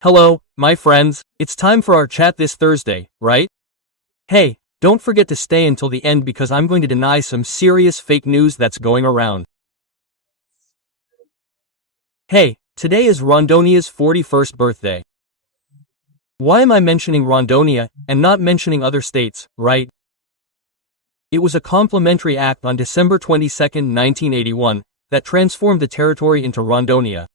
Hello, my friends, it's time for our chat this Thursday, right? Hey, don't forget to stay until the end because I'm going to deny some serious fake news that's going around. Hey, today is Rondonia's 41st birthday. Why am I mentioning Rondonia and not mentioning other states, right? It was a complimentary act on December 22, 1981, that transformed the territory into Rondonia.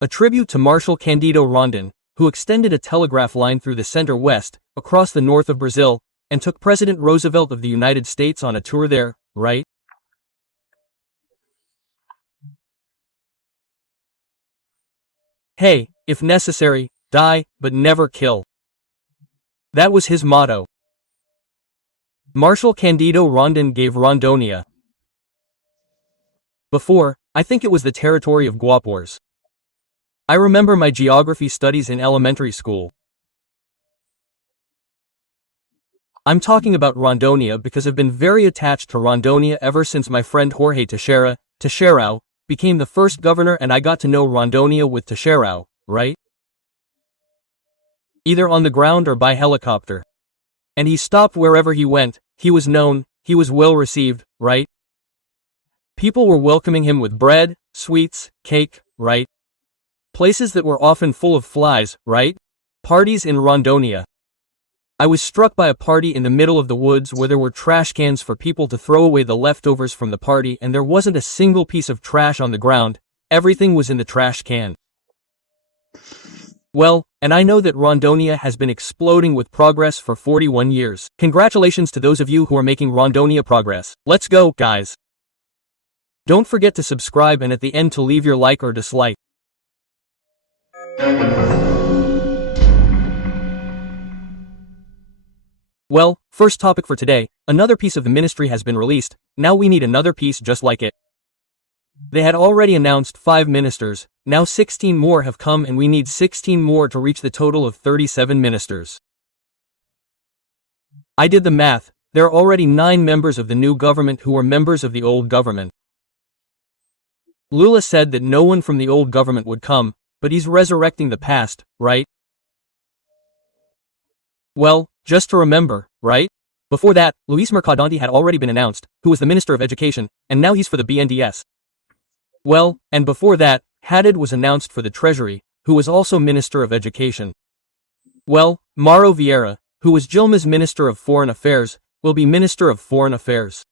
A tribute to Marshal Cândido Rondon, who extended a telegraph line through the center-west, across the north of Brazil, and took President Roosevelt of the United States on a tour there, right? Hey, if necessary, die, but never kill. That was his motto. Marshal Cândido Rondon gave Rondonia. Before, I think it was the territory of Guapores. I remember my geography studies in elementary school. I'm talking about Rondonia because I've been very attached to Rondonia ever since my friend Jorge Teixeira, became the first governor and I got to know Rondonia with Teixeira, right? Either on the ground or by helicopter. And he stopped wherever he went, he was known, he was well received, right? People were welcoming him with bread, sweets, cake, right? Places that were often full of flies, right? Parties in Rondonia. I was struck by a party in the middle of the woods where there were trash cans for people to throw away the leftovers from the party and there wasn't a single piece of trash on the ground, everything was in the trash can. Well, and I know that Rondonia has been exploding with progress for 41 years. Congratulations to those of you who are making Rondonia progress. Let's go, guys. Don't forget to subscribe and at the end to leave your like or dislike. Well, first topic for today, another piece of the ministry has been released, now we need another piece just like it. They had already announced 5 ministers, now 16 more have come and we need 16 more to reach the total of 37 ministers. I did the math, there are already 9 members of the new government who were members of the old government. Lula said that no one from the old government would come, but he's resurrecting the past, right? Well, just to remember, right? Before that, Luis Mercadante had already been announced, who was the Minister of Education, and now he's for the BNDES. Well, and before that, Haddad was announced for the Treasury, who was also Minister of Education. Well, Mauro Vieira, who was Dilma's Minister of Foreign Affairs, will be Minister of Foreign Affairs.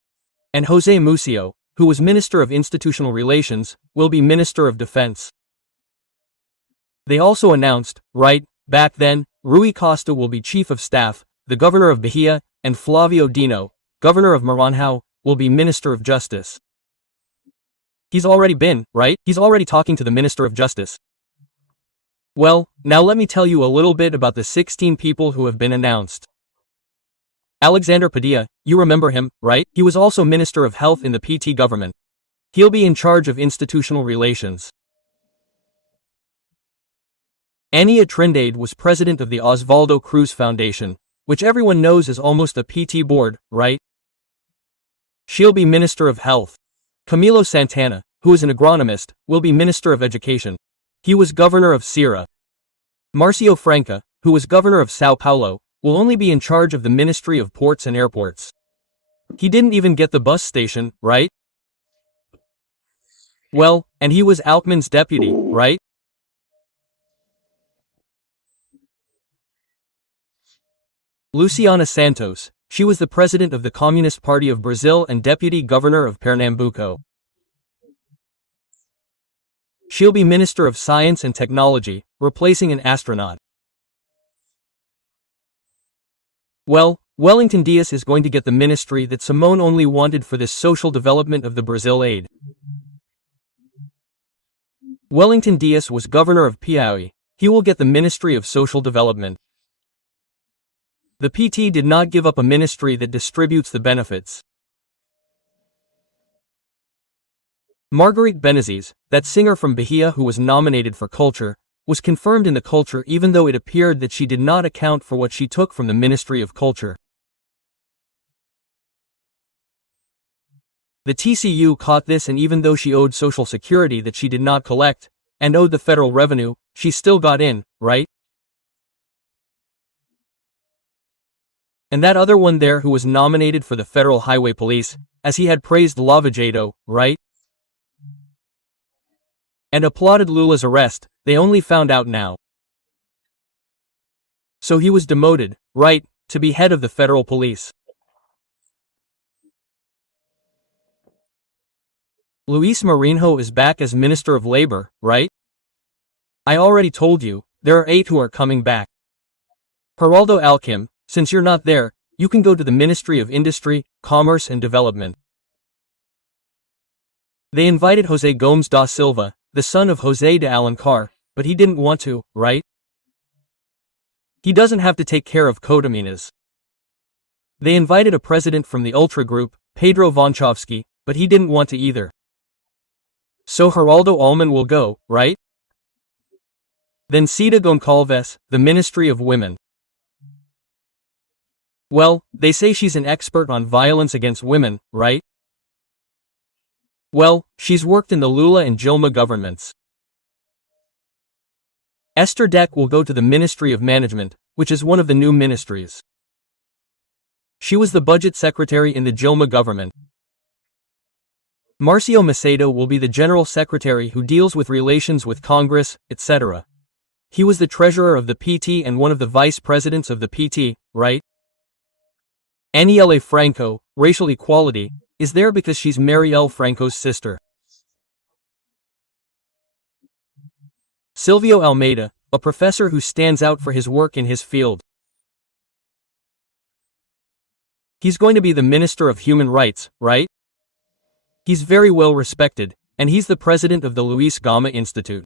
And José Mucio, who was Minister of Institutional Relations, will be Minister of Defense. They also announced, right, back then, Rui Costa will be Chief of Staff, the Governor of Bahia, and Flavio Dino, Governor of Maranhão, will be Minister of Justice. He's already been, right? He's already talking to the Minister of Justice. Well, now let me tell you a little bit about the 16 people who have been announced. Alexandre Padilla, you remember him, right? He was also Minister of Health in the PT government. He'll be in charge of institutional relations. Ania Trindade was president of the Osvaldo Cruz Foundation, which everyone knows is almost a PT board, right? She'll be Minister of Health. Camilo Santana, who is an agronomist, will be Minister of Education. He was Governor of Ceará. Marcio Franca, who was Governor of São Paulo, will only be in charge of the Ministry of Ports and Airports. He didn't even get the bus station, right? Well, and he was Alckmin's deputy, right? Luciana Santos, she was the president of the Communist Party of Brazil and deputy governor of Pernambuco. She'll be Minister of Science and Technology, replacing an astronaut. Well, Wellington Dias is going to get the ministry that Simone only wanted for this social development of the Brazil aid. Wellington Dias was governor of Piauí, he will get the Ministry of Social Development. The PT did not give up a ministry that distributes the benefits. Marguerite Benazes, that singer from Bahia who was nominated for Culture, was confirmed in the Culture even though it appeared that she did not account for what she took from the Ministry of Culture. The TCU caught this, and even though she owed Social Security that she did not collect, and owed the federal revenue, she still got in, right? And that other one there who was nominated for the Federal Highway Police, as he had praised Lava Jato, right? And applauded Lula's arrest, they only found out now. So he was demoted, right, to be head of the federal police. Luis Marinho is back as Minister of Labor, right? I already told you, there are 8 who are coming back. Geraldo Alckmin, since you're not there, you can go to the Ministry of Industry, Commerce and Development. They invited José Gomes da Silva, the son of José de Alencar, but he didn't want to, right? He doesn't have to take care of Codeminas. They invited a president from the Ultra Group, Pedro Vonchovsky, but he didn't want to either. So Geraldo Alckmin will go, right? Then Cida Goncalves, the Ministry of Women. Well, they say she's an expert on violence against women, right? Well, she's worked in the Lula and Dilma governments. Esther Deck will go to the Ministry of Management, which is one of the new ministries. She was the budget secretary in the Dilma government. Marcio Macedo will be the general secretary who deals with relations with Congress, etc. He was the treasurer of the PT and one of the vice presidents of the PT, right? Aniela Franco, racial equality, is there because she's Marielle Franco's sister. Silvio Almeida, a professor who stands out for his work in his field. He's going to be the Minister of Human Rights, right? He's very well respected, and he's the president of the Luis Gama Institute.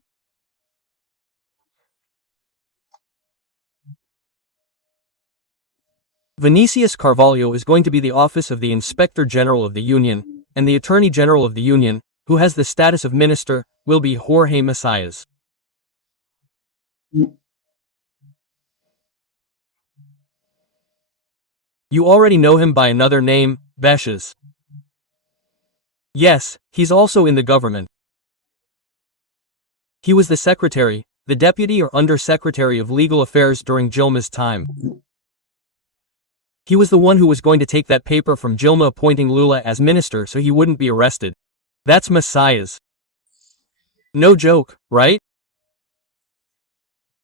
Vinicius Carvalho is going to be the office of the Inspector General of the Union, and the Attorney General of the Union, who has the status of minister, will be Jorge Macias. You already know him by another name, Beshes. Yes, he's also in the government. He was the secretary, the deputy or undersecretary of legal affairs during Dilma's time. He was the one who was going to take that paper from Dilma appointing Lula as minister so he wouldn't be arrested. That's Macias. No joke, right?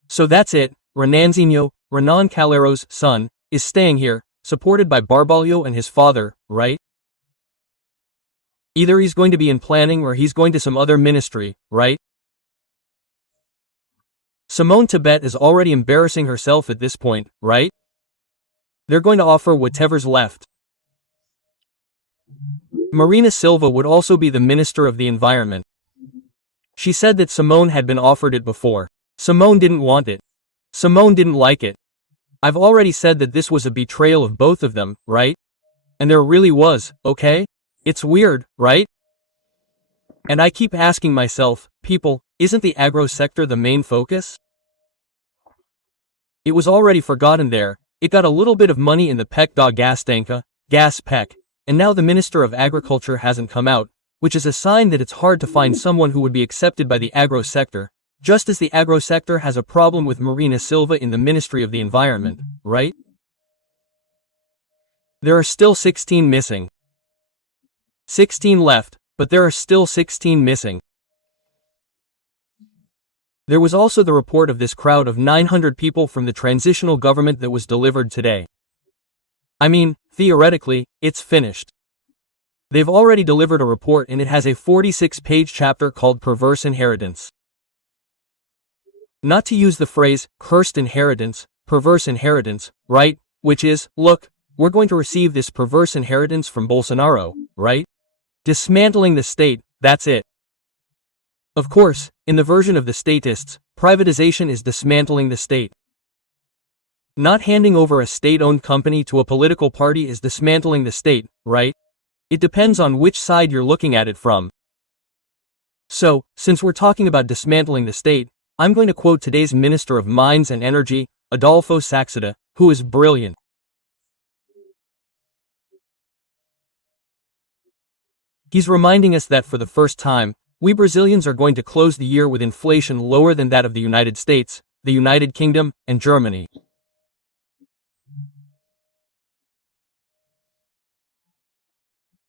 So that's it, Renanzinho, Renan Calhero's son, is staying here, supported by Barbalho and his father, right? Either he's going to be in planning or he's going to some other ministry, right? Simone Tebet is already embarrassing herself at this point, right? They're going to offer whatever's left. Marina Silva would also be the Minister of the Environment. She said that Simone had been offered it before. Simone didn't want it. Simone didn't like it. I've already said that this was a betrayal of both of them, right? And there really was, okay? It's weird, right? And I keep asking myself, people, isn't the agro sector the main focus? It was already forgotten there. It got a little bit of money in the PEC da Gastanka, gas PEC, and now the Minister of Agriculture hasn't come out, which is a sign that it's hard to find someone who would be accepted by the agro sector, just as the agro sector has a problem with Marina Silva in the Ministry of the Environment, right? There are still 16 missing. 16 left, but there are still 16 missing. There was also the report of this crowd of 900 people from the transitional government that was delivered today. I mean, theoretically, it's finished. They've already delivered a report and it has a 46-page chapter called Perverse Inheritance. Not to use the phrase, cursed inheritance, perverse inheritance, right? Which is, look, we're going to receive this perverse inheritance from Bolsonaro, right? Dismantling the state, that's it. Of course, in the version of the statists, privatization is dismantling the state. Not handing over a state-owned company to a political party is dismantling the state, right? It depends on which side you're looking at it from. So, since we're talking about dismantling the state, I'm going to quote today's Minister of Mines and Energy, Adolfo Saxida, who is brilliant. He's reminding us that for the first time, we Brazilians are going to close the year with inflation lower than that of the United States, the United Kingdom, and Germany.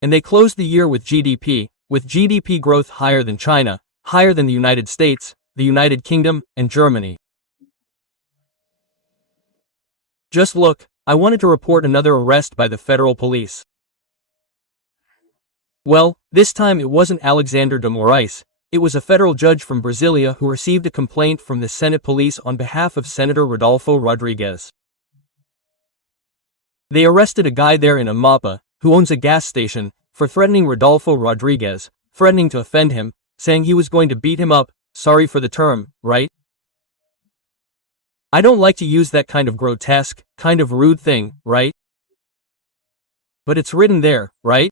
And they closed the year with GDP growth higher than China, higher than the United States, the United Kingdom, and Germany. Just look, I wanted to report another arrest by the federal police. Well, this time it wasn't Alexandre de Moraes, it was a federal judge from Brasilia who received a complaint from the Senate police on behalf of Senator Rodolfo Rodrigues. They arrested a guy there in Amapa, who owns a gas station, for threatening Rodolfo Rodrigues, threatening to offend him, saying he was going to beat him up. Sorry for the term, right? I don't like to use that kind of grotesque, kind of rude thing, right? But it's written there, right?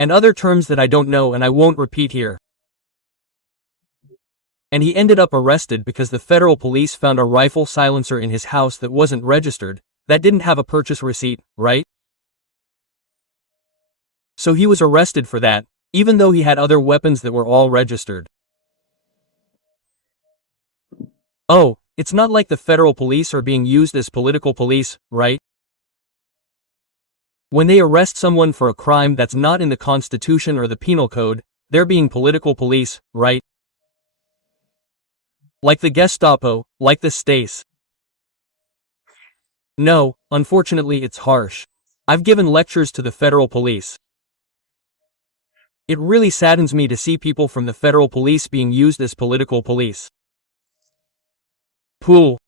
And other terms that I don't know and I won't repeat here. And he ended up arrested because the federal police found a rifle silencer in his house that wasn't registered, that didn't have a purchase receipt, right? So he was arrested for that, even though he had other weapons that were all registered. Oh, it's not like the federal police are being used as political police, right? When they arrest someone for a crime that's not in the Constitution or the Penal Code, they're being political police, right? Like the Gestapo, like the Stasi. No, unfortunately it's harsh. I've given lectures to the federal police. It really saddens me to see people from the federal police being used as political police. Pool.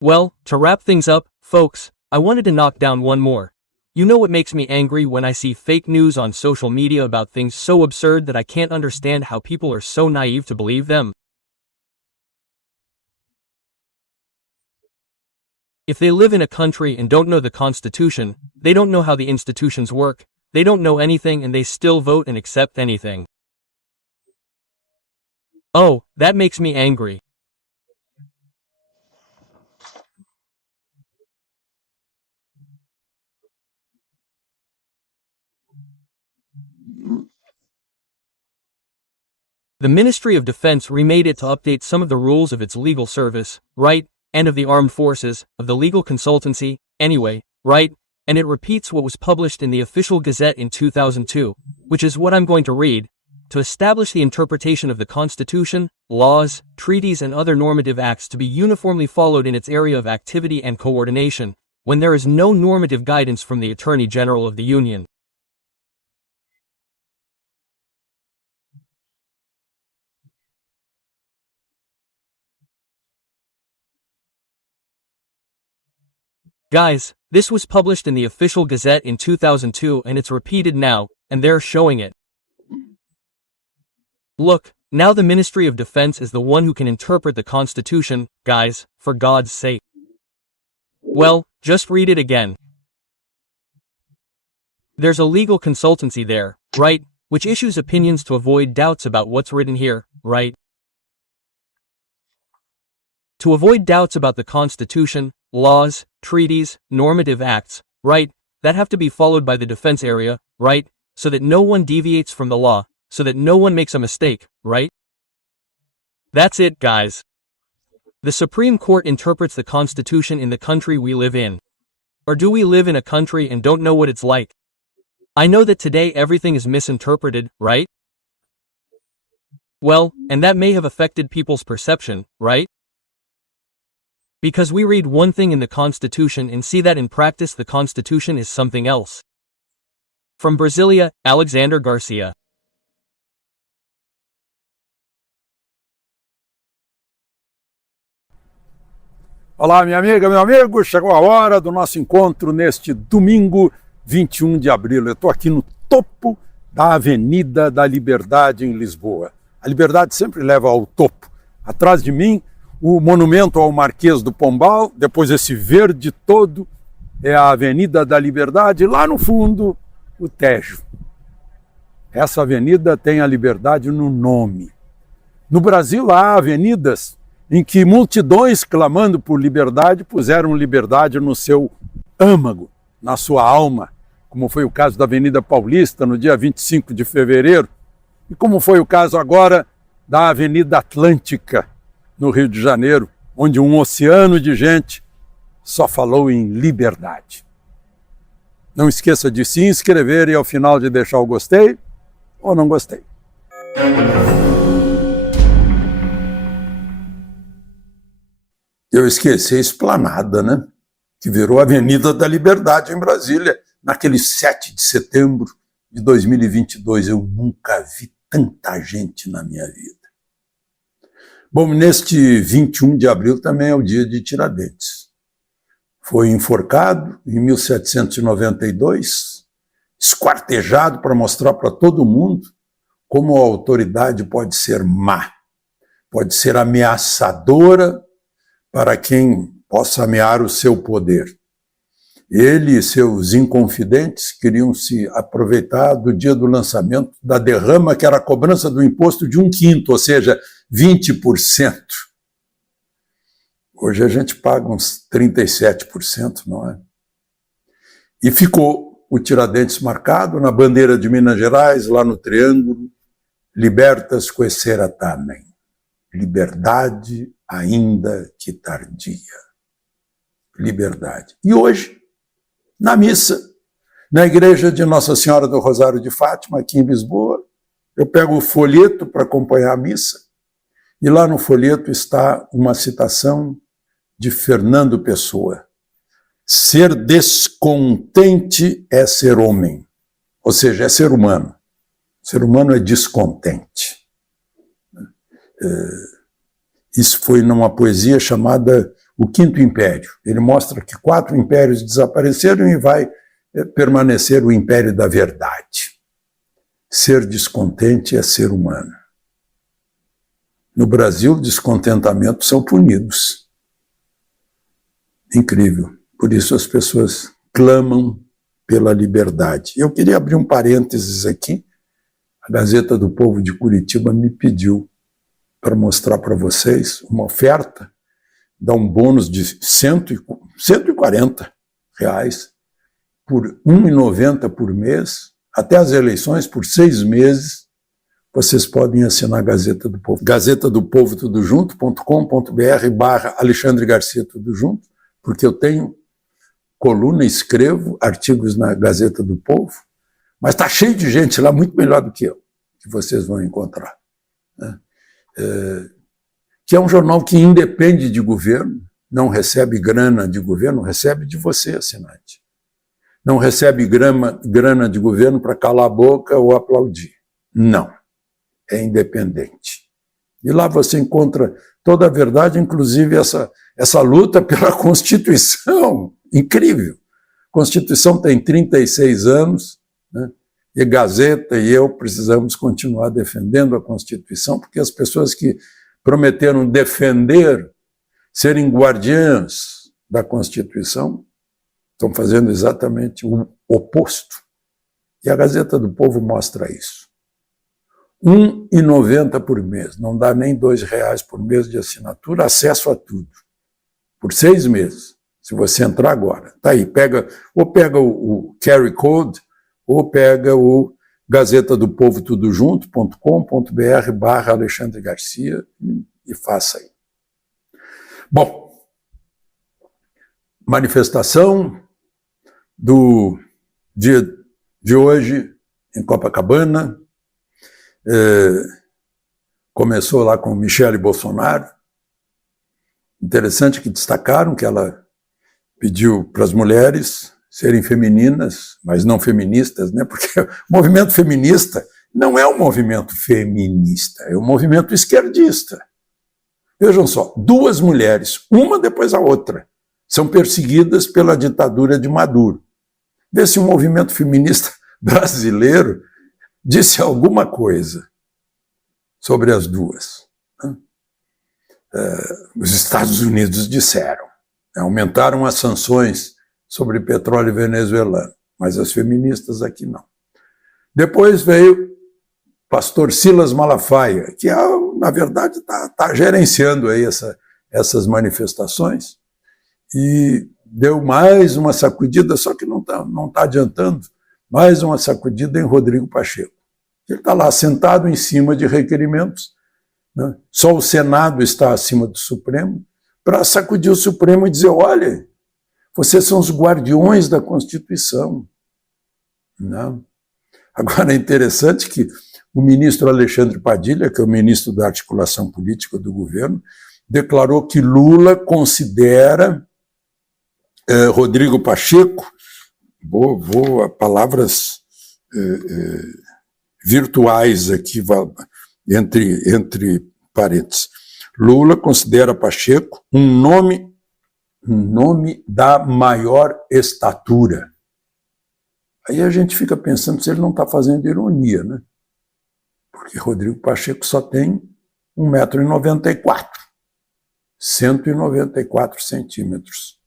Well, to wrap things up, folks, I wanted to knock down one more. You know what makes me angry when I see fake news on social media about things so absurd that I can't understand how people are so naive to believe them? If they live in a country and don't know the Constitution, they don't know how the institutions work, they don't know anything and they still vote and accept anything. Oh, that makes me angry. The Ministry of Defense remade it to update some of the rules of its legal service, right, and of the armed forces, of the legal consultancy, anyway, right, and it repeats what was published in the official Gazette in 2002, which is what I'm going to read, to establish the interpretation of the Constitution, laws, treaties and other normative acts to be uniformly followed in its area of activity and coordination, when there is no normative guidance from the Attorney General of the Union. Guys, this was published in the official Gazette in 2002 and it's repeated now, and they're showing it. Look, now the Ministry of Defense is the one who can interpret the Constitution, guys, for God's sake. Well, just read it again. There's a legal consultancy there, right, which issues opinions to avoid doubts about what's written here, right? To avoid doubts about the Constitution, laws, treaties, normative acts, right, that have to be followed by the defense area, right, so that no one deviates from the law, so that no one makes a mistake, right? That's it, guys. The Supreme Court interprets the Constitution in the country we live in. Or do we live in a country and don't know what it's like? I know that today everything is misinterpreted, right? Well, and that may have affected people's perception, right? Because we read one thing in the Constitution and see that in practice the Constitution is something else. From Brasilia, Alexandre Garcia. Olá, minha amiga, meu amigo, chegou a hora do nosso encontro neste domingo 21 de abril. Eu estou aqui no topo da Avenida da Liberdade em Lisboa. A Liberdade sempre leva ao topo. Atrás de mim, o monumento ao Marquês do Pombal, depois esse verde todo é a Avenida da Liberdade, lá no fundo, o Tejo. Essa avenida tem a liberdade no nome. No Brasil há avenidas em que multidões clamando por liberdade puseram liberdade no seu âmago, na sua alma, como foi o caso da Avenida Paulista, no dia 25 de fevereiro, e como foi o caso agora da Avenida Atlântica, no Rio de Janeiro, onde um oceano de gente só falou em liberdade. Não esqueça de se inscrever e ao final de deixar o gostei ou não gostei. Eu esqueci a Esplanada, né? Que virou Avenida da Liberdade em Brasília, naquele 7 de setembro de 2022. Eu nunca vi tanta gente na minha vida. Bom, neste 21 de abril também é o dia de Tiradentes. Foi enforcado em 1792, esquartejado para mostrar para todo mundo como a autoridade pode ser má, pode ser ameaçadora para quem possa ameaçar o seu poder. Ele e seus inconfidentes queriam se aproveitar do dia do lançamento da derrama, que era a cobrança do imposto de 1/5, ou seja, 20%. Hoje a gente paga uns 37%, não é? E ficou o Tiradentes marcado na bandeira de Minas Gerais, lá no Triângulo, libertas quaesera tamen, liberdade ainda que tardia. Liberdade. E hoje, na missa, na igreja de Nossa Senhora do Rosário de Fátima, aqui em Lisboa, eu pego o folheto para acompanhar a missa, e lá no folheto está uma citação de Fernando Pessoa. Ser descontente é ser homem, ou seja, é ser humano. Ser humano é descontente. Isso foi numa poesia chamada O Quinto Império. Ele mostra que 4 impérios desapareceram e vai permanecer o império da verdade. Ser descontente é ser humano. No Brasil, descontentamentos são punidos. Incrível. Por isso as pessoas clamam pela liberdade. Eu queria abrir um parênteses aqui. A Gazeta do Povo de Curitiba me pediu para mostrar para vocês uma oferta, dá um bônus de R$140 por R$ 1,90 por mês, até as eleições, por 6 meses, vocês podem assinar a Gazeta do Povo. Gazeta do Povo tudo junto.com.br/Alexandre Garcia tudo junto, porque eu tenho coluna, escrevo artigos na Gazeta do Povo, mas está cheio de gente lá muito melhor do que eu, que vocês vão encontrar, né? Que é um jornal que independe de governo, não recebe grana de governo, recebe de você, assinante. Não recebe grana de governo para calar a boca ou aplaudir. Não. É independente. E lá você encontra toda a verdade, inclusive essa luta pela Constituição. Incrível. A Constituição tem 36 anos, né? E Gazeta e eu precisamos continuar defendendo a Constituição, porque as pessoas que prometeram defender, serem guardiãs da Constituição, estão fazendo exatamente o oposto. E a Gazeta do Povo mostra isso. R$ 1,90 por mês, não dá nem R$2 por mês de assinatura, acesso a tudo, por 6 meses, se você entrar agora. Tá aí, pega o Carry Code, ou pega o Gazeta do Povo tudo junto.com.br/Alexandre Garcia e faça aí. Bom, manifestação do dia de hoje em Copacabana, começou lá com Michele Bolsonaro. Interessante que destacaram que ela pediu para as mulheres serem femininas, mas não feministas, né? Porque o movimento feminista não é um movimento feminista, é um movimento esquerdista. Vejam só, 2 mulheres, uma depois a outra, são perseguidas pela ditadura de Maduro. Vê se o movimento feminista brasileiro disse alguma coisa sobre as duas. Os Estados Unidos disseram, aumentaram as sanções sobre petróleo venezuelano, mas as feministas aqui não. Depois veio pastor Silas Malafaia, que na verdade está gerenciando aí essas manifestações, e deu mais uma sacudida, só que não tá adiantando, mais uma sacudida em Rodrigo Pacheco. Ele está lá sentado em cima de requerimentos, né? Só o Senado está acima do Supremo, para sacudir o Supremo e dizer, olha, vocês são os guardiões da Constituição. Não. Agora é interessante que o ministro Alexandre Padilha, que é o ministro da articulação política do governo, declarou que Lula considera Rodrigo Pacheco, vou a palavras virtuais aqui, entre parênteses. Lula considera Pacheco um nome da maior estatura. Aí a gente fica pensando se ele não está fazendo ironia, né? Porque Rodrigo Pacheco só tem 1,94 m, 194 centímetros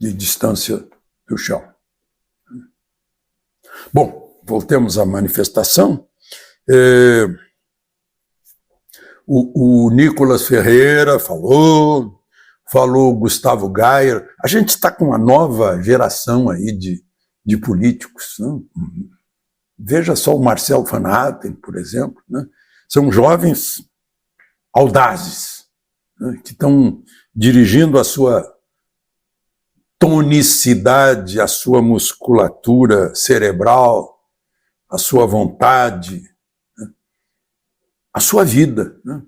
de distância do chão. Bom, voltemos à manifestação. O Nicolas Ferreira falou o Gustavo Gayer. A gente está com uma nova geração aí de políticos, né? Veja só o Marcel Van Hatten, por exemplo, né? São jovens audazes, né? Que estão dirigindo a sua tonicidade, a sua musculatura cerebral, a sua vontade, né? A sua vida, né?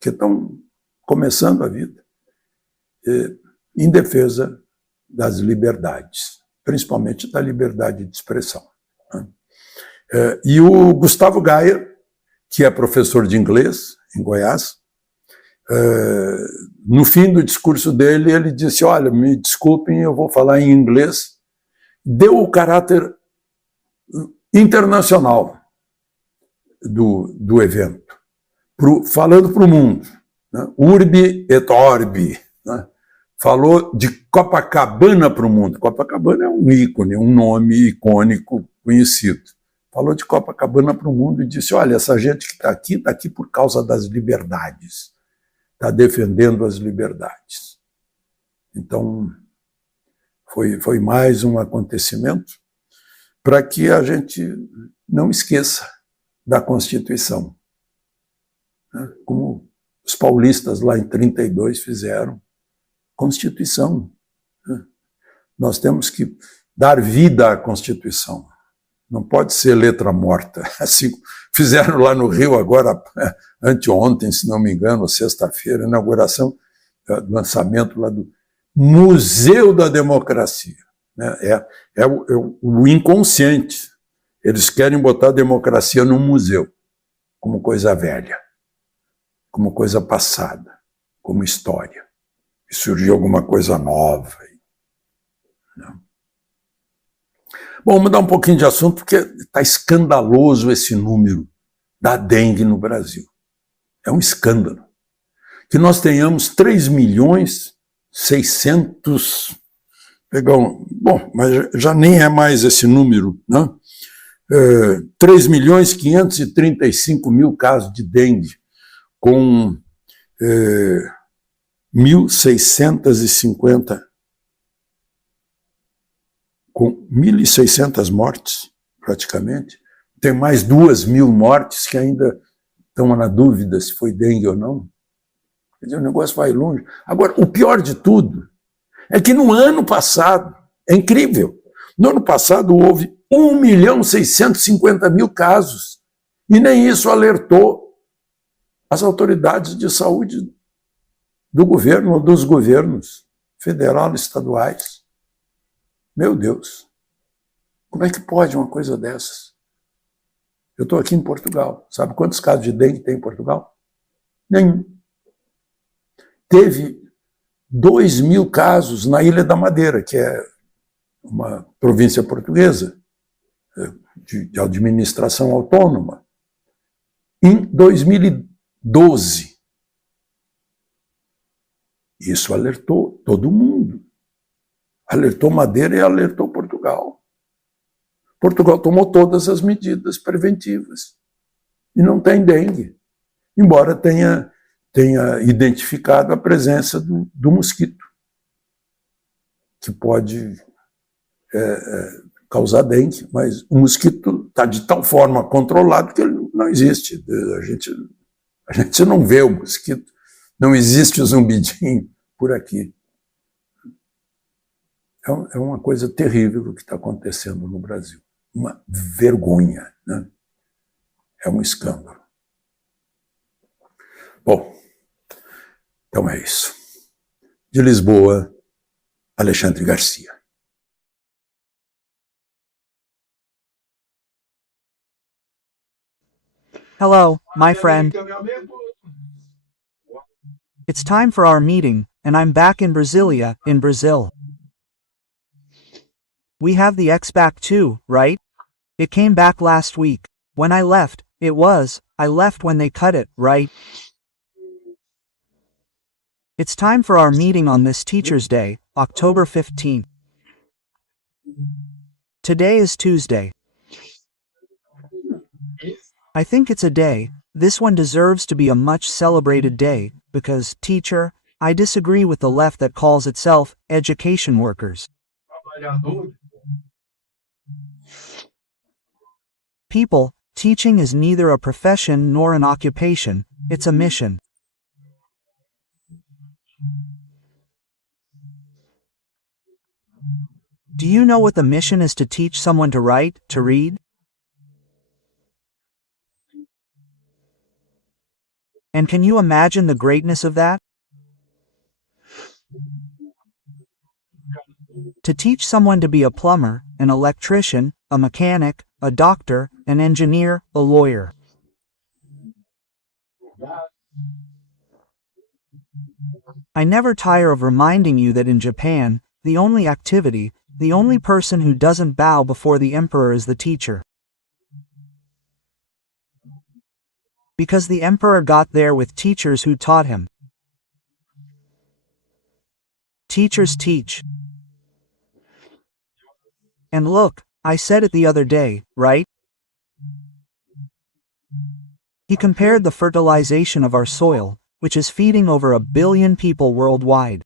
Que estão começando a vida em defesa das liberdades, principalmente da liberdade de expressão. E o Gustavo Gayer, que é professor de inglês em Goiás, no fim do discurso dele, ele disse, olha, me desculpem, eu vou falar em inglês, deu o caráter internacional do evento, falando para o mundo, né? Urbi et orbi, né? Falou de Copacabana para o mundo. Copacabana é um ícone, um nome icônico conhecido. Falou de Copacabana para o mundo e disse, olha, essa gente que está aqui por causa das liberdades. Está defendendo as liberdades. Então, foi mais um acontecimento para que a gente não esqueça da Constituição, né? Como os paulistas lá em 32 fizeram. Constituição. Nós temos que dar vida à Constituição. Não pode ser letra morta. Assim fizeram lá no Rio agora, anteontem, se não me engano, sexta-feira, inauguração, lançamento lá do Museu da Democracia. É o inconsciente. Eles querem botar a democracia num museu, como coisa velha, como coisa passada, como história. E surgiu alguma coisa nova. Não. Bom, mudar um pouquinho de assunto, porque está escandaloso esse número da dengue no Brasil. É um escândalo. Que nós tenhamos 3.600.000... Bom, mas já nem é mais esse número, né? 3.535.000 casos de dengue, com 1.650, com 1.600 mortes, praticamente. Tem mais 2.000 mortes que ainda estão na dúvida se foi dengue ou não. Quer dizer, o negócio vai longe. Agora, o pior de tudo é que no ano passado, é incrível, no ano passado houve 1.650.000 casos, e nem isso alertou as autoridades de saúde do governo ou dos governos federal e estaduais. Meu Deus, como é que pode uma coisa dessas? Eu estou aqui em Portugal. Sabe quantos casos de dengue tem em Portugal? Nenhum. Teve 2.000 casos na Ilha da Madeira, que é uma província portuguesa de administração autônoma, em 2012. Isso alertou todo mundo. Alertou Madeira e alertou Portugal. Portugal tomou todas as medidas preventivas e não tem dengue, embora tenha identificado a presença do mosquito, que pode causar dengue, mas o mosquito está de tal forma controlado que ele não existe. A gente não vê o mosquito, não existe o zumbidinho por aqui. É uma coisa terrível o que está acontecendo no Brasil. Uma vergonha, né? É um escândalo. Bom, então é isso. De Lisboa, Alexandre Garcia. Hello, my friend. It's time for our meeting, and I'm back in Brasilia, in Brazil. We have the X-Back too, right? It came back last week. When I left, I left when they cut it, right? It's time for our meeting on this Teacher's Day, October 15th. Today is Tuesday. I think it's a day, this one deserves to be a much celebrated day, because, teacher, I disagree with the left that calls itself education workers. People, teaching is neither a profession nor an occupation, it's a mission. Do you know what the mission is to teach someone to write, to read? And can you imagine the greatness of that? To teach someone to be a plumber, an electrician, a mechanic, a doctor, an engineer, a lawyer. I never tire of reminding you that in Japan, the only activity, the only person who doesn't bow before the emperor is the teacher. Because the emperor got there with teachers who taught him. Teachers teach. And look, I said it the other day, right? He compared the fertilization of our soil, which is feeding over 1 billion people worldwide.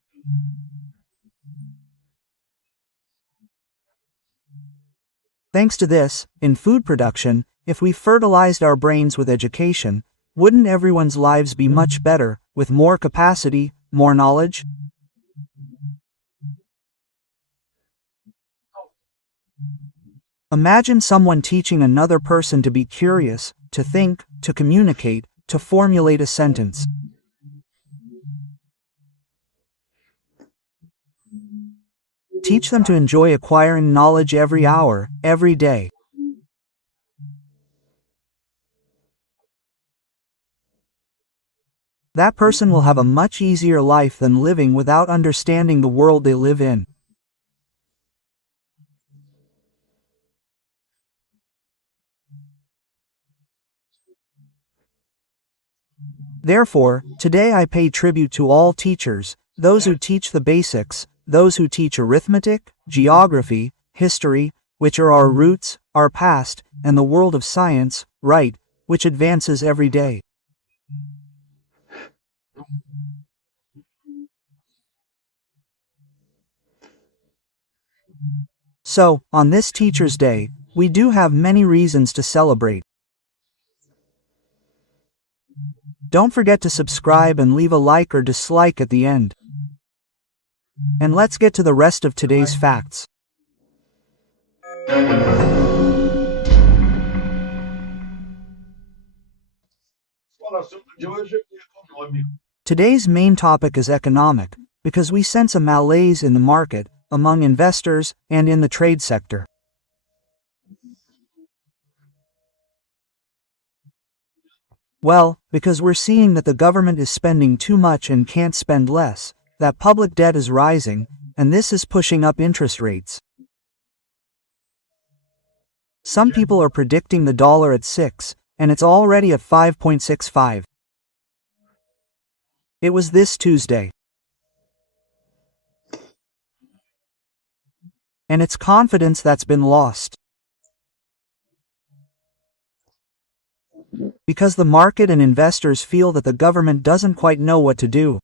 Thanks to this, in food production, if we fertilized our brains with education, wouldn't everyone's lives be much better, with more capacity, more knowledge? Imagine someone teaching another person to be curious, to think, to communicate, to formulate a sentence. Teach them to enjoy acquiring knowledge every hour, every day. That person will have a much easier life than living without understanding the world they live in. Therefore, today I pay tribute to all teachers, those who teach the basics, those who teach arithmetic, geography, history, which are our roots, our past, and the world of science, right, which advances every day. So, on this Teacher's Day, we do have many reasons to celebrate. Don't forget to subscribe and leave a like or dislike at the end. And let's get to the rest of today's facts. Today's main topic is economic, because we sense a malaise in the market, among investors, and in the trade sector. Well, because we're seeing that the government is spending too much and can't spend less, that public debt is rising, and this is pushing up interest rates. Some people are predicting the dollar at 6, and it's already at 5.65. It was this Tuesday. And it's confidence that's been lost. Because the market and investors feel that the government doesn't quite know what to do.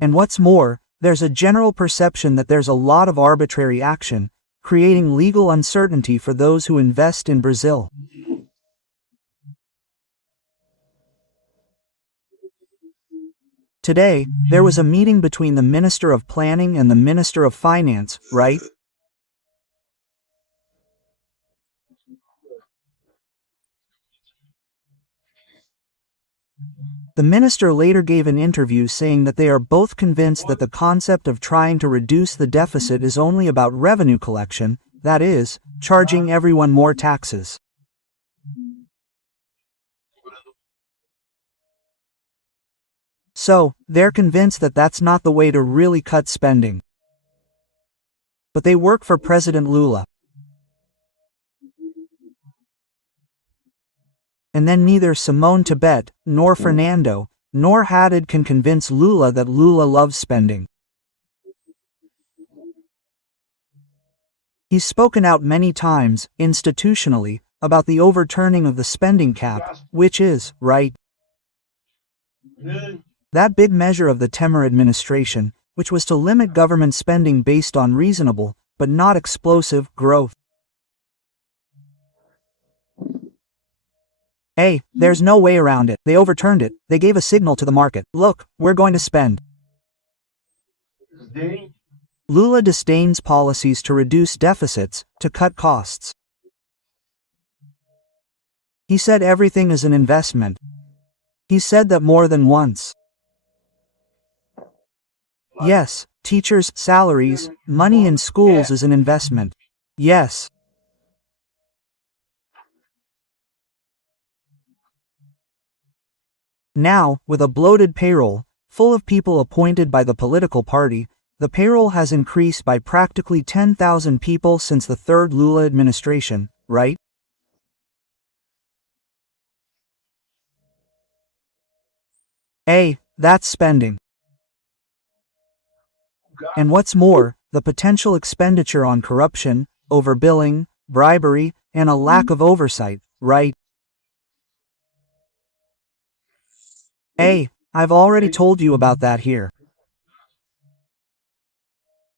And what's more, there's a general perception that there's a lot of arbitrary action, creating legal uncertainty for those who invest in Brazil. Today, there was a meeting between the Minister of Planning and the Minister of Finance, right? The minister later gave an interview saying that they are both convinced that the concept of trying to reduce the deficit is only about revenue collection, that is, charging everyone more taxes. So, they're convinced that that's not the way to really cut spending. But they work for President Lula. And then neither Simone Tebet, nor Fernando, nor Haddad can convince Lula that Lula loves spending. He's spoken out many times, institutionally, about the overturning of the spending cap, which is, right? That big measure of the Temer administration, which was to limit government spending based on reasonable, but not explosive, growth. Hey, there's no way around it. They overturned it. They gave a signal to the market. Look, we're going to spend. Lula disdains policies to reduce deficits, to cut costs. He said everything is an investment. He said that more than once. Yes, teachers' salaries, money in schools is an investment. Yes. Now, with a bloated payroll, full of people appointed by the political party, the payroll has increased by practically 10,000 people since the third Lula administration, right? That's spending. And what's more, the potential expenditure on corruption, overbilling, bribery, and a lack of oversight, right? I've already told you about that here.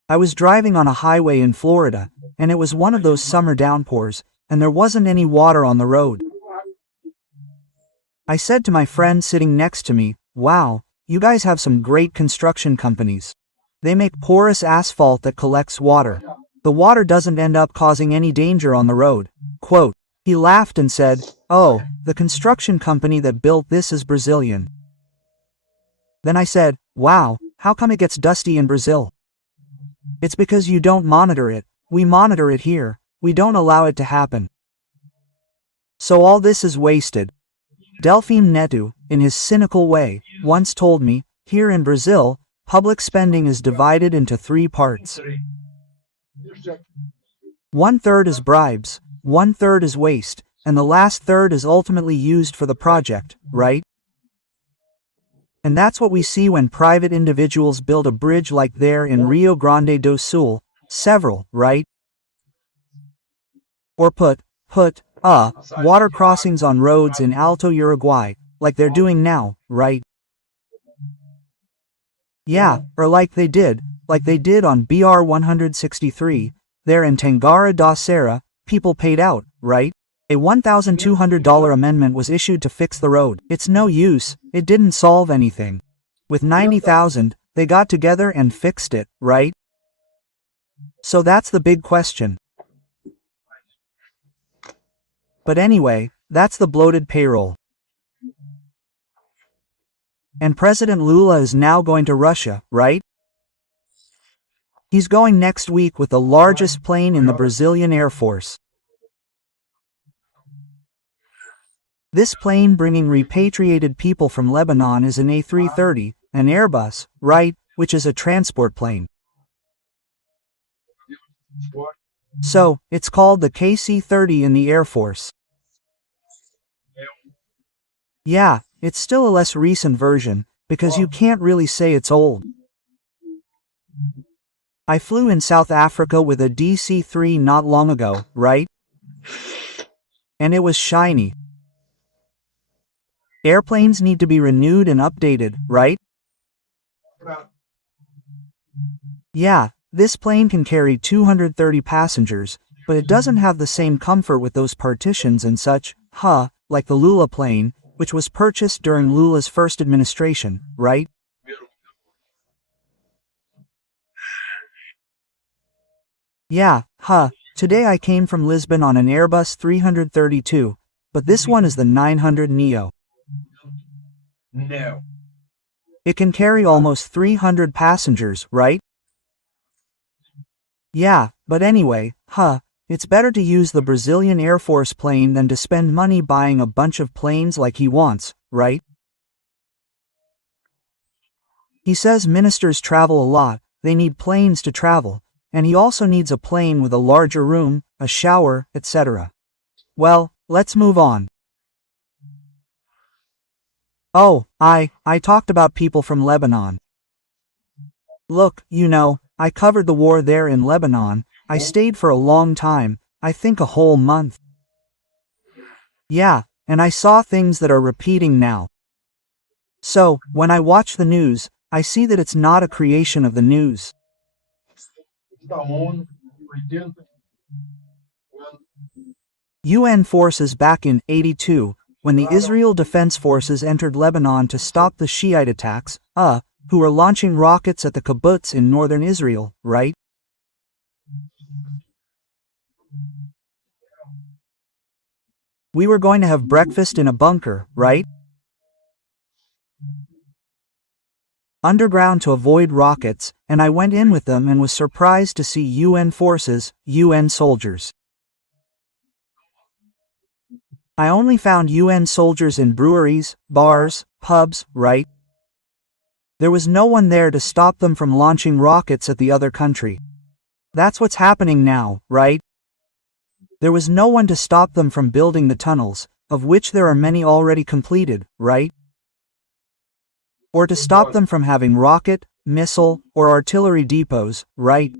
I was driving on a highway in Florida, and it was one of those summer downpours, and there wasn't any water on the road. I said to my friend sitting next to me, "Wow, you guys have some great construction companies. They make porous asphalt that collects water. The water doesn't end up causing any danger on the road." Quote. He laughed and said, "Oh, the construction company that built this is Brazilian." Then I said, "Wow, how come it gets dusty in Brazil?" "It's because you don't monitor it. We monitor it here. We don't allow it to happen. So all this is wasted." Delfim Neto, in his cynical way, once told me, here in Brazil, public spending is divided into 3 parts. 1/3 is bribes, 1/3 is waste, and the last third is ultimately used for the project, right? And that's what we see when private individuals build a bridge like there in Rio Grande do Sul, several, right? Or put water crossings on roads in Alto Uruguay, like they're doing now, right? Yeah, or like they did on BR 163, there in Tangara da Serra, people paid out, right? A $1,200 amendment was issued to fix the road. It's no use, it didn't solve anything. With 90,000, they got together and fixed it, right? So that's the big question. But anyway, that's the bloated payroll. And President Lula is now going to Russia, right? He's going next week with the largest plane in the Brazilian Air Force. This plane bringing repatriated people from Lebanon is an A330, an Airbus, right, which is a transport plane. So, it's called the KC-30 in the Air Force. Yeah, it's still a less recent version, because you can't really say it's old. I flew in South Africa with a DC-3 not long ago, right? And it was shiny. Airplanes need to be renewed and updated, right? Yeah, this plane can carry 230 passengers, but it doesn't have the same comfort with those partitions and such, like the Lula plane, which was purchased during Lula's first administration, right? Yeah, today I came from Lisbon on an Airbus 332, but this one is the 900 Neo. No. It can carry almost 300 passengers, right? Yeah, but anyway, it's better to use the Brazilian Air Force plane than to spend money buying a bunch of planes like he wants, right? He says ministers travel a lot, they need planes to travel, and he also needs a plane with a larger room, a shower, etc. Well, let's move on. Oh, I talked about people from Lebanon. Look, I covered the war there in Lebanon. I stayed for a long time, I think a whole month. Yeah, and I saw things that are repeating now. So, when I watch the news, I see that it's not a creation of the news. UN forces back in '82, when the Israel Defense Forces entered Lebanon to stop the Shiite attacks, who were launching rockets at the kibbutz in northern Israel, right? We were going to have breakfast in a bunker, right? Underground to avoid rockets, and I went in with them and was surprised to see UN forces, UN soldiers. I only found UN soldiers in breweries, bars, pubs, right? There was no one there to stop them from launching rockets at the other country. That's what's happening now, right? There was no one to stop them from building the tunnels, of which there are many already completed, right? Or to stop them from having rocket, missile, or artillery depots, right?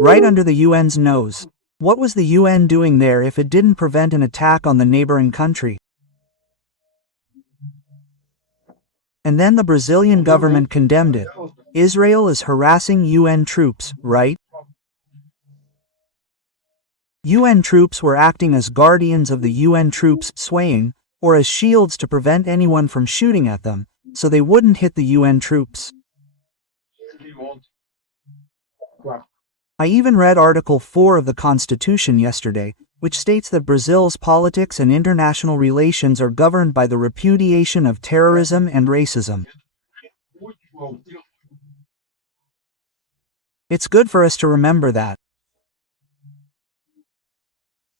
Right under the UN's nose. What was the UN doing there if it didn't prevent an attack on the neighboring country? And then the Brazilian government condemned it. Israel is harassing UN troops, right? UN troops were acting as guardians of the UN troops swaying, or as shields to prevent anyone from shooting at them, so they wouldn't hit the UN troops. I even read Article 4 of the Constitution yesterday, which states that Brazil's politics and international relations are governed by the repudiation of terrorism and racism. It's good for us to remember that.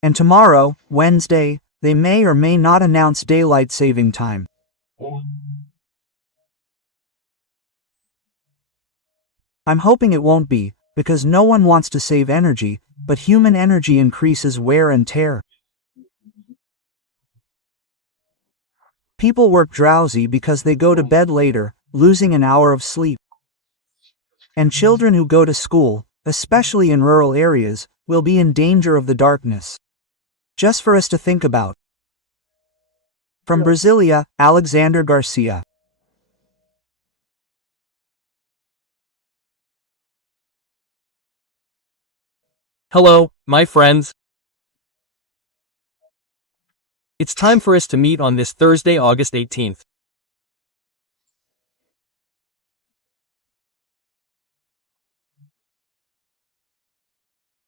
And tomorrow, Wednesday, they may or may not announce daylight saving time. I'm hoping it won't be, because no one wants to save energy, but human energy increases wear and tear. People work drowsy because they go to bed later, losing an hour of sleep. And children who go to school, especially in rural areas, will be in danger of the darkness. Just for us to think about. From Brasilia, Alexandre Garcia. Hello, my friends. It's time for us to meet on this Thursday, August 18th.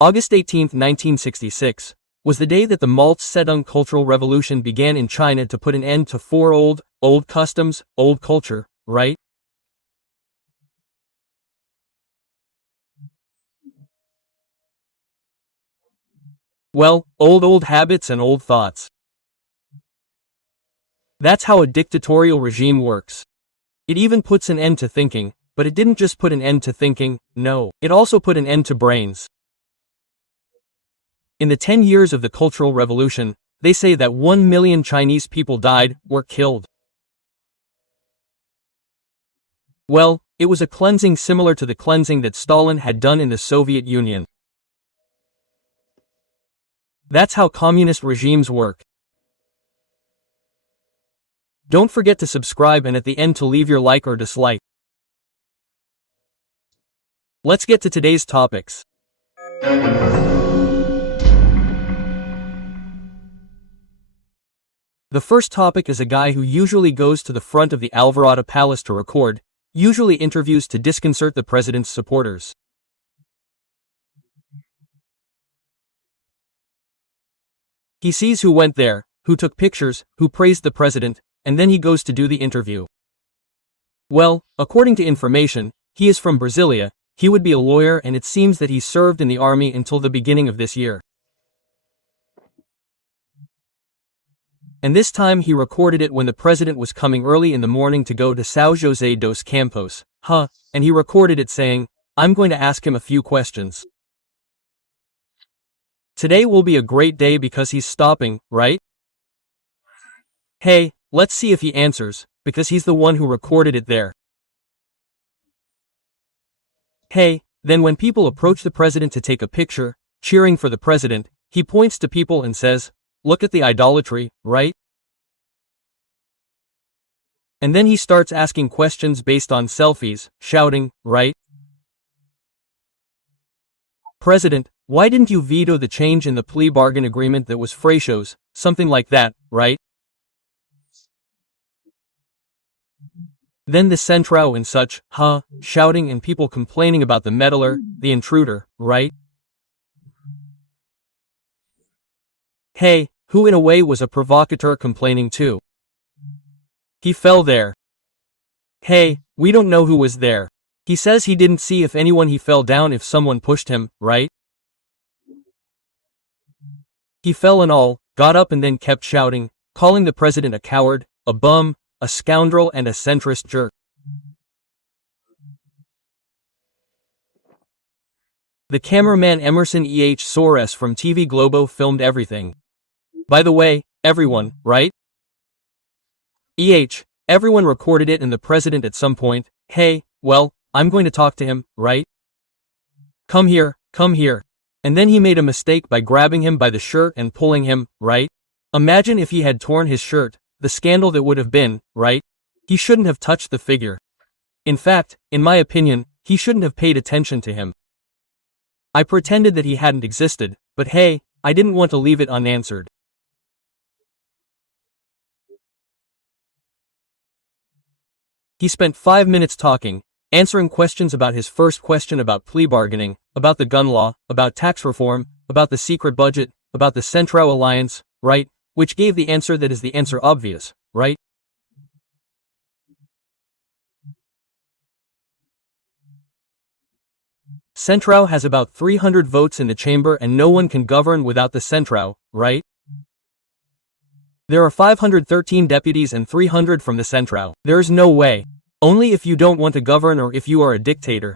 August 18th, 1966, was the day that the Mao Zedong Cultural Revolution began in China to put an end to four old customs, old culture, right? Well, old habits and old thoughts. That's how a dictatorial regime works. It even puts an end to thinking, but it didn't just put an end to thinking, no, it also put an end to brains. In the 10 years of the Cultural Revolution, they say that 1 million Chinese people died, were killed. Well, it was a cleansing similar to the cleansing that Stalin had done in the Soviet Union. That's how communist regimes work. Don't forget to subscribe and at the end to leave your like or dislike. Let's get to today's topics. The first topic is a guy who usually goes to the front of the Alvorada Palace to record, usually interviews to disconcert the president's supporters. He sees who went there, who took pictures, who praised the president, and then he goes to do the interview. Well, according to information, he is from Brasilia, he would be a lawyer, and it seems that he served in the army until the beginning of this year. And this time he recorded it when the president was coming early in the morning to go to São José dos Campos, and he recorded it saying, "I'm going to ask him a few questions. Today will be a great day because he's stopping, right? Hey, let's see if he answers, because he's the one who recorded it there." Hey, then when people approach the president to take a picture, cheering for the president, he points to people and says, "Look at the idolatry, right?" And then he starts asking questions based on selfies, shouting, "Right? President, why didn't you veto the change in the plea bargain agreement that was Freixo's, something like that, right?" Then the Central and such, shouting and people complaining about the meddler, the intruder, right? Hey, who in a way was a provocateur complaining too. He fell there. Hey, we don't know who was there. He says he didn't see if anyone he fell down if someone pushed him, right? He fell and all, got up and then kept shouting, calling the president a coward, a bum, a scoundrel and a centrist jerk. The cameraman Emerson Soares from TV Globo filmed everything. By the way, everyone, right? Everyone recorded it and the president at some point, "Hey, well, I'm going to talk to him, right? Come here, come here." And then he made a mistake by grabbing him by the shirt and pulling him, right? Imagine if he had torn his shirt, the scandal that would have been, right? He shouldn't have touched the figure. In fact, in my opinion, he shouldn't have paid attention to him. I pretended that he hadn't existed, but hey, I didn't want to leave it unanswered. He spent 5 minutes talking, answering questions about his first question about plea bargaining, about the gun law, about tax reform, about the secret budget, about the Central Alliance, right? Which gave the answer that is the answer obvious, right? Central has about 300 votes in the chamber and no one can govern without the Central, right? There are 513 deputies and 300 from the Central. There is no way. Only if you don't want to govern or if you are a dictator.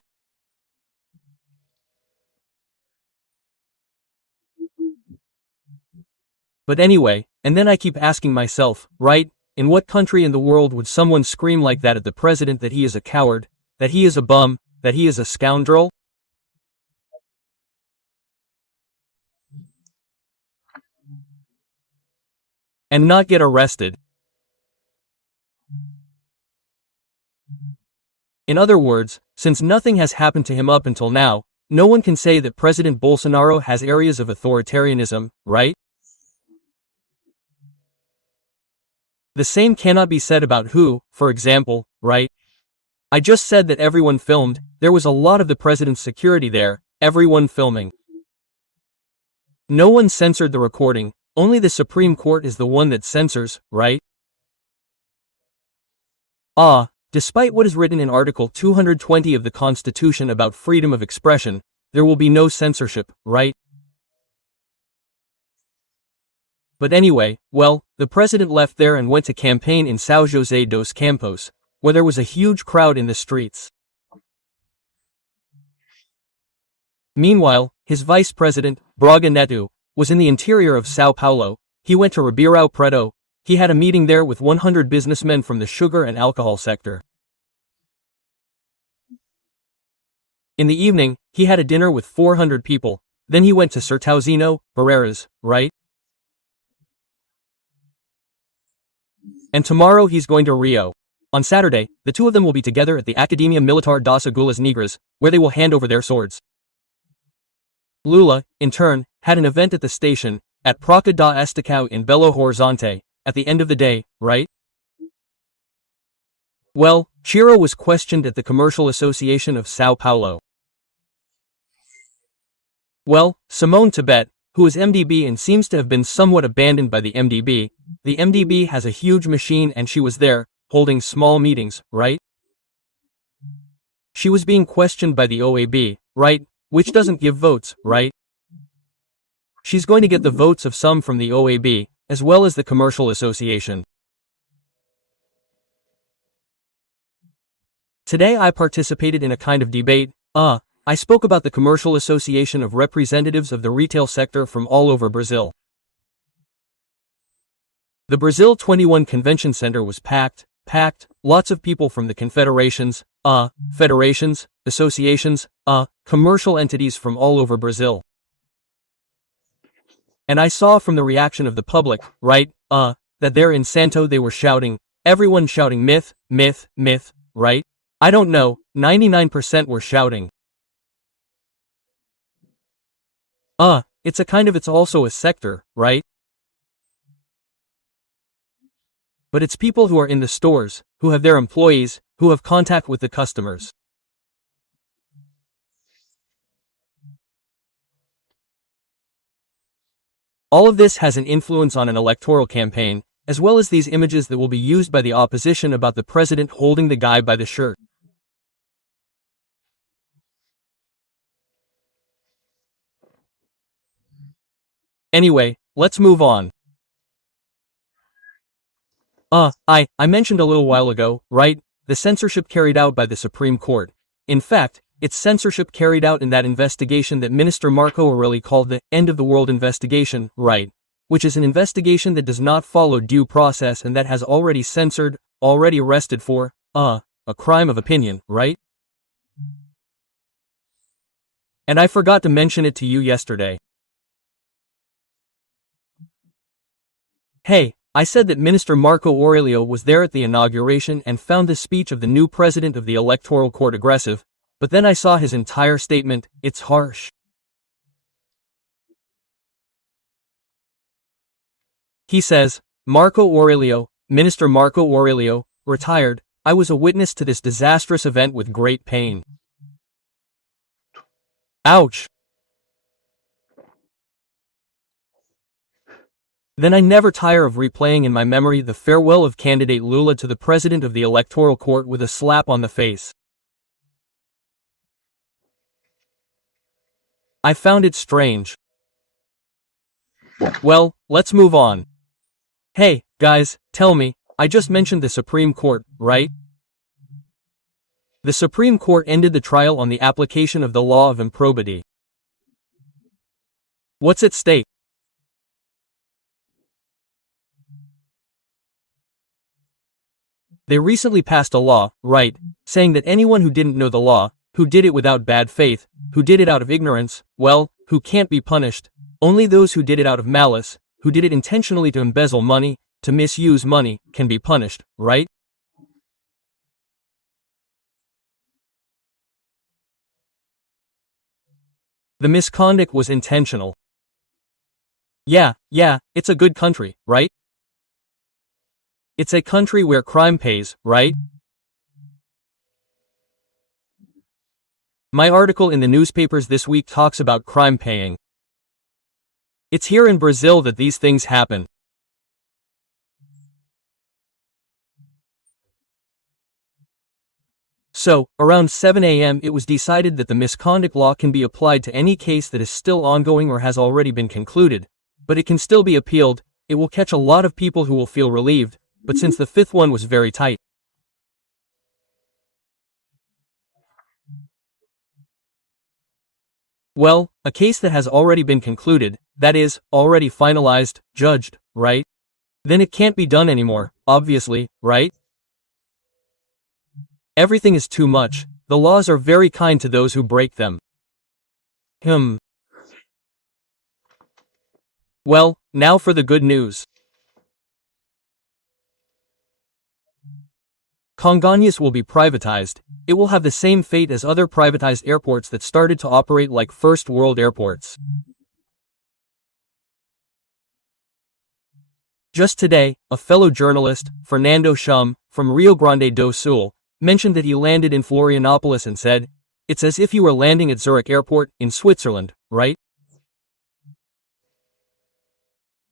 But anyway, and then I keep asking myself, right, in what country in the world would someone scream like that at the president that he is a coward, that he is a bum, that he is a scoundrel? And not get arrested. In other words, since nothing has happened to him up until now, no one can say that President Bolsonaro has areas of authoritarianism, right? The same cannot be said about who, for example, right? I just said that everyone filmed, there was a lot of the president's security there, everyone filming. No one censored the recording, only the Supreme Court is the one that censors, right? Despite what is written in Article 220 of the Constitution about freedom of expression, there will be no censorship, right? But anyway, well, the president left there and went to campaign in São José dos Campos, where there was a huge crowd in the streets. Meanwhile, his vice president, Braga Neto, was in the interior of São Paulo. He went to Ribeirão Preto. He had a meeting there with 100 businessmen from the sugar and alcohol sector. In the evening, he had a dinner with 400 people. Then he went to Sertãozinho, Barreiras, right? And tomorrow he's going to Rio. On Saturday, the two of them will be together at the Academia Militar das Agulhas Negras, where they will hand over their swords. Lula, in turn, had an event at the station, at Praça da Estação in Belo Horizonte, at the end of the day, right? Well, Ciro was questioned at the Commercial Association of São Paulo. Well, Simone Tebet, who is MDB and seems to have been somewhat abandoned by the MDB has a huge machine and she was there, holding small meetings, right? She was being questioned by the OAB, right, which doesn't give votes, right? She's going to get the votes of some from the OAB, as well as the Commercial Association. Today I participated in a kind of debate. I spoke about the Commercial Association of representatives of the retail sector from all over Brazil. The Brazil 21 Convention Center was packed, lots of people from the confederations, federations, associations, commercial entities from all over Brazil. And I saw from the reaction of the public, right, that there in Santo they were shouting, everyone shouting myth, myth, myth, right? I don't know, 99% were shouting. It's a kind of it's also a sector, right? But it's people who are in the stores, who have their employees, who have contact with the customers. All of this has an influence on an electoral campaign, as well as these images that will be used by the opposition about the president holding the guy by the shirt. Anyway, let's move on. I mentioned a little while ago, right, the censorship carried out by the Supreme Court. In fact, it's censorship carried out in that investigation that Minister Marco Aurelio called the end of the world investigation, right, which is an investigation that does not follow due process and that has already censored, already arrested for, a crime of opinion, right? And I forgot to mention it to you yesterday. Hey, I said that Minister Marco Aurelio was there at the inauguration and found the speech of the new president of the Electoral Court aggressive, but then I saw his entire statement. It's harsh. He says, Marco Aurelio, Minister Marco Aurelio, retired, I was a witness to this disastrous event with great pain. Ouch. Then I never tire of replaying in my memory the farewell of candidate Lula to the president of the Electoral Court with a slap on the face. I found it strange. Well, let's move on. Hey, guys, tell me, I just mentioned the Supreme Court, right? The Supreme Court ended the trial on the application of the law of improbity. What's at stake? They recently passed a law, right, saying that anyone who didn't know the law, who did it without bad faith, who did it out of ignorance, well, who can't be punished. Only those who did it out of malice, who did it intentionally to embezzle money, to misuse money, can be punished, right? The misconduct was intentional. Yeah, it's a good country, right? It's a country where crime pays, right? My article in the newspapers this week talks about crime paying. It's here in Brazil that these things happen. So, around 7 a.m. it was decided that the misconduct law can be applied to any case that is still ongoing or has already been concluded, but it can still be appealed. It will catch a lot of people who will feel relieved, but since the fifth one was very tight. Well, a case that has already been concluded, that is, already finalized, judged, right? Then it can't be done anymore, obviously, right? Everything is too much. The laws are very kind to those who break them. Well, now for the good news. Congonhas will be privatized. It will have the same fate as other privatized airports that started to operate like first world airports. Just today, a fellow journalist, Fernando Chum, from Rio Grande do Sul, mentioned that he landed in Florianopolis and said, "It's as if you were landing at Zurich Airport, in Switzerland, right?"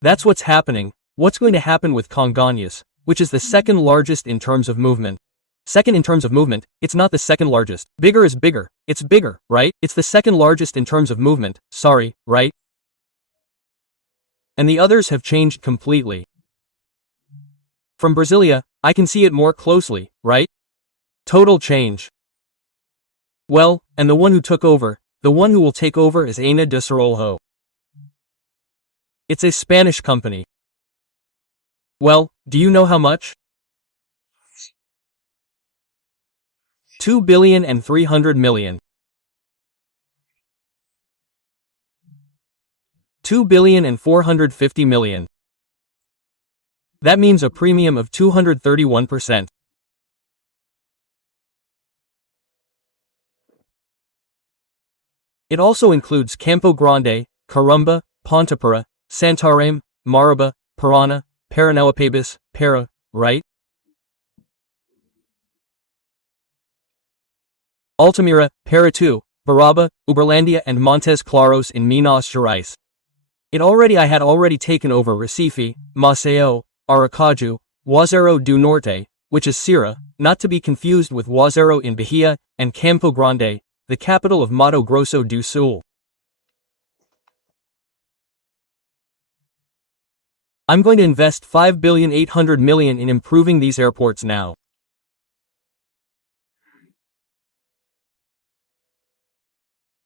That's what's happening. What's going to happen with Congonhas, which is the second largest in terms of movement? Second in terms of movement, it's not the second largest. Bigger is bigger. It's bigger, right? It's the second largest in terms of movement, sorry, right? And the others have changed completely. From Brasilia, I can see it more closely, right? Total change. Well, and the one who took over, the one who will take over is Ana de Sorolho. It's a Spanish company. Well, do you know how much? 2,300,000,000. 2,450,000,000. That means a premium of 231%. It also includes Campo Grande, Carumba, Pontapera, Santarém, Maraba, Parana, Paranaguapebas, Para, right? Altamira, Paratu, Baraba, Uberlandia and Montes Claros in Minas Gerais. I had already taken over Recife, Maceió, Aracaju, Juazeiro do Norte, which is Ceará, not to be confused with Juazeiro in Bahia, and Campo Grande, the capital of Mato Grosso do Sul. I'm going to invest 5,800,000,000 in improving these airports now.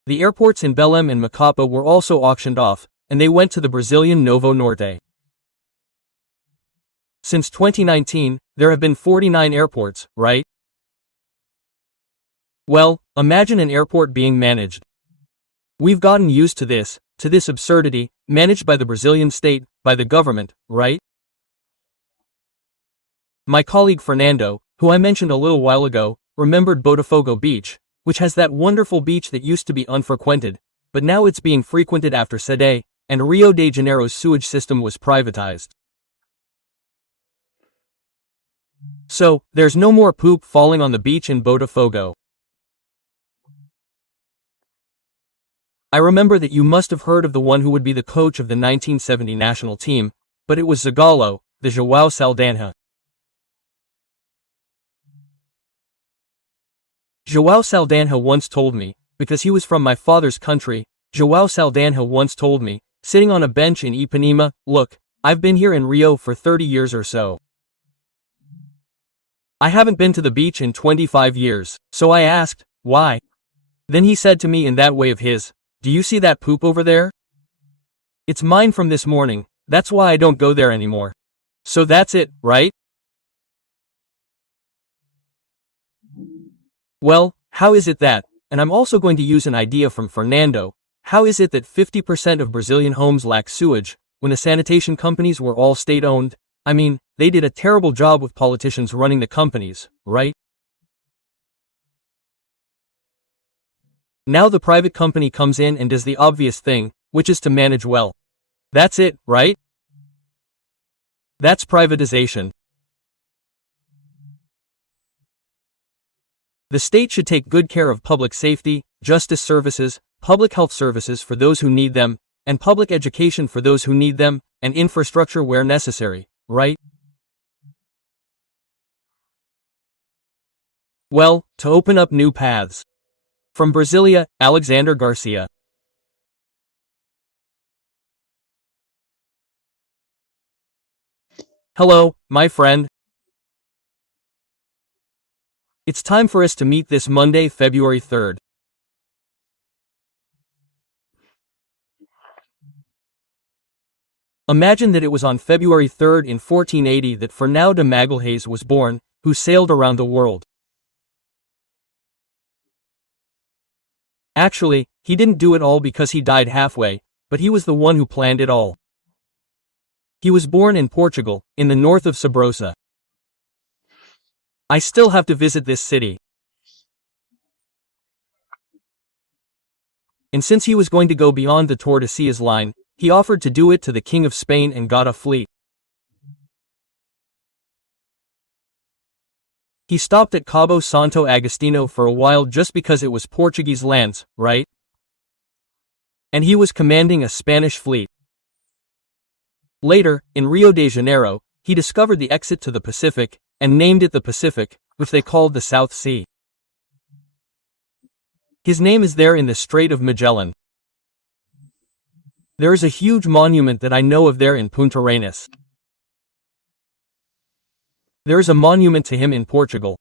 The airports in Belém and Macapá were also auctioned off, and they went to the Brazilian Novo Norte. Since 2019, there have been 49 airports, right? Well, imagine an airport being managed. We've gotten used to this absurdity, managed by the Brazilian state, by the government, right? My colleague Fernando, who I mentioned a little while ago, remembered Botafogo Beach, which has that wonderful beach that used to be unfrequented, but now it's being frequented after Sede, and Rio de Janeiro's sewage system was privatized. So, there's no more poop falling on the beach in Botafogo. I remember that you must have heard of the one who would be the coach of the 1970 national team, but it was Zagallo, the João Saldanha. João Saldanha once told me, because he was from my father's country, João Saldanha once told me, sitting on a bench in Ipanema, "Look, I've been here in Rio for 30 years or so. I haven't been to the beach in 25 years, so I asked, why? Then he said to me in that way of his, 'Do you see that poop over there? It's mine from this morning, that's why I don't go there anymore.' So that's it, right?" Well, how is it that, and I'm also going to use an idea from Fernando, how is it that 50% of Brazilian homes lack sewage, when the sanitation companies were all state-owned? I mean, they did a terrible job with politicians running the companies, right? Now the private company comes in and does the obvious thing, which is to manage well. That's it, right? That's privatization. The state should take good care of public safety, justice services, public health services for those who need them, and public education for those who need them, and infrastructure where necessary, right? Well, to open up new paths. From Brasilia, Alexandre Garcia. Hello, my friend. It's time for us to meet this Monday, February 3rd. Imagine that it was on February 3rd in 1480 that Fernão de Magalhães was born, who sailed around the world. Actually, he didn't do it all because he died halfway, but he was the one who planned it all. He was born in Portugal, in the north of Sabrosa. I still have to visit this city. And since he was going to go beyond the Tordesillas line, he offered to do it to the King of Spain and got a fleet. He stopped at Cabo Santo Agostinho for a while just because it was Portuguese lands, right? And he was commanding a Spanish fleet. Later, in Rio de Janeiro, he discovered the exit to the Pacific, and named it the Pacific, which they called the South Sea. His name is there in the Strait of Magellan. There is a huge monument that I know of there in Punta Arenas. There is a monument to him in Portugal.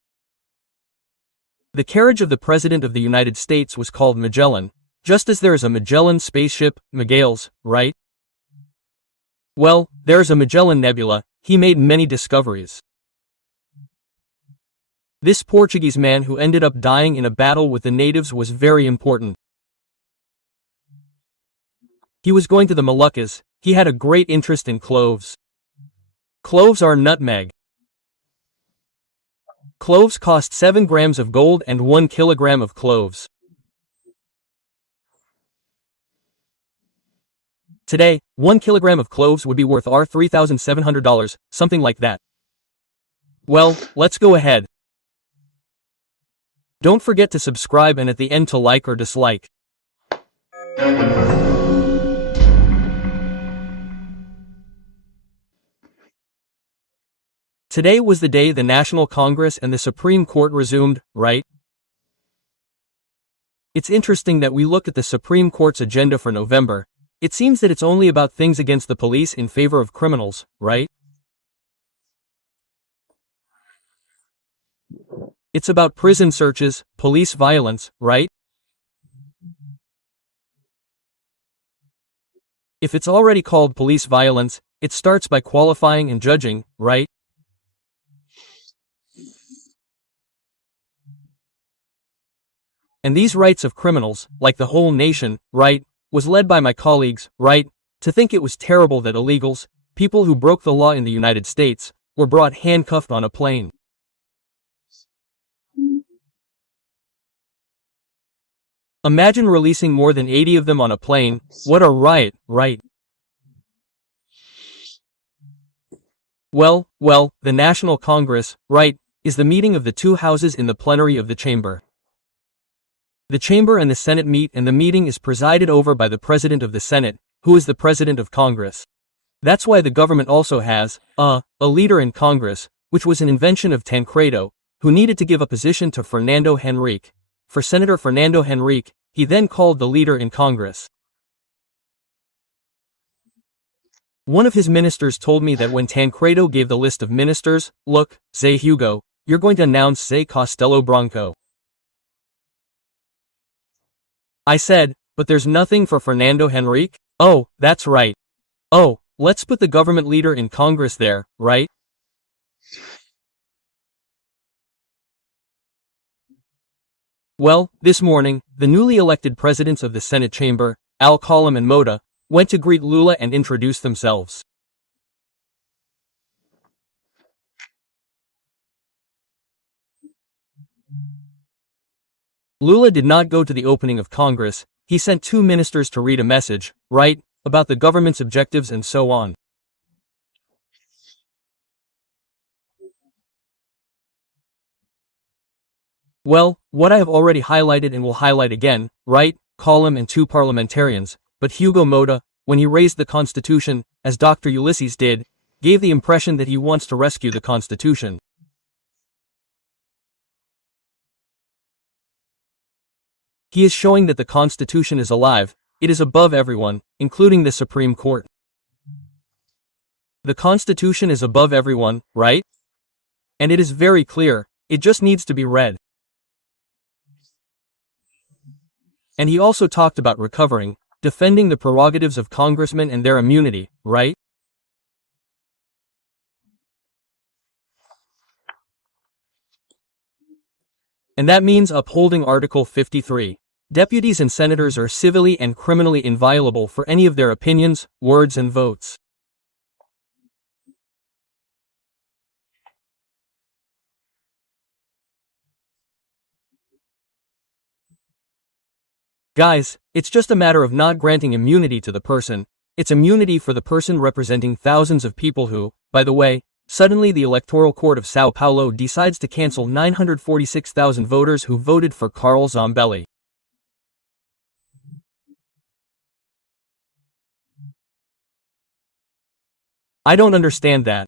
The carriage of the President of the United States was called Magellan, just as there is a Magellan spaceship, Magalhães, right? Well, there is a Magellan Nebula. He made many discoveries. This Portuguese man who ended up dying in a battle with the natives was very important. He was going to the Moluccas. He had a great interest in cloves. Cloves are nutmeg. Cloves cost 7 grams of gold and 1 kilogram of cloves. Today, 1 kilogram of cloves would be worth $3,700, something like that. Well, let's go ahead. Don't forget to subscribe and at the end to like or dislike. Today was the day the National Congress and the Supreme Court resumed, right? It's interesting that we look at the Supreme Court's agenda for November. It seems that it's only about things against the police in favor of criminals, right? It's about prison searches, police violence, right? If it's already called police violence, it starts by qualifying and judging, right? And these rights of criminals, like the whole nation, right, was led by my colleagues, right, to think it was terrible that illegals, people who broke the law in the United States, were brought handcuffed on a plane. Imagine releasing more than 80 of them on a plane. What a riot, right? Well, the National Congress, right, is the meeting of the two houses in the plenary of the chamber. The chamber and the Senate meet, and the meeting is presided over by the President of the Senate, who is the President of Congress. That's why the government also has a leader in Congress, which was an invention of Tancredo, who needed to give a position to Fernando Henrique. For Senator Fernando Henrique, he then called the leader in Congress. One of his ministers told me that when Tancredo gave the list of ministers, look, Zé Hugo, you're going to announce Zé Castelo Branco. I said, but there's nothing for Fernando Henrique? Oh, that's right. Oh, let's put the government leader in Congress there, right? Well, this morning, the newly elected presidents of the Senate chamber, Alcalm and Mota, went to greet Lula and introduce themselves. Lula did not go to the opening of Congress. He sent 2 ministers to read a message, right, about the government's objectives and so on. Well, what I have already highlighted and will highlight again, right, Column and 2 parliamentarians, but Hugo Mota, when he raised the Constitution, as Dr. Ulysses did, gave the impression that he wants to rescue the Constitution. He is showing that the Constitution is alive, it is above everyone, including the Supreme Court. The Constitution is above everyone, right? And it is very clear, it just needs to be read. And he also talked about recovering, defending the prerogatives of congressmen and their immunity, right? And that means upholding Article 53. Deputies and senators are civilly and criminally inviolable for any of their opinions, words and votes. Guys, it's just a matter of not granting immunity to the person. It's immunity for the person representing thousands of people who, by the way, suddenly the Electoral Court of Sao Paulo decides to cancel 946,000 voters who voted for Carl Zambelli. I don't understand that.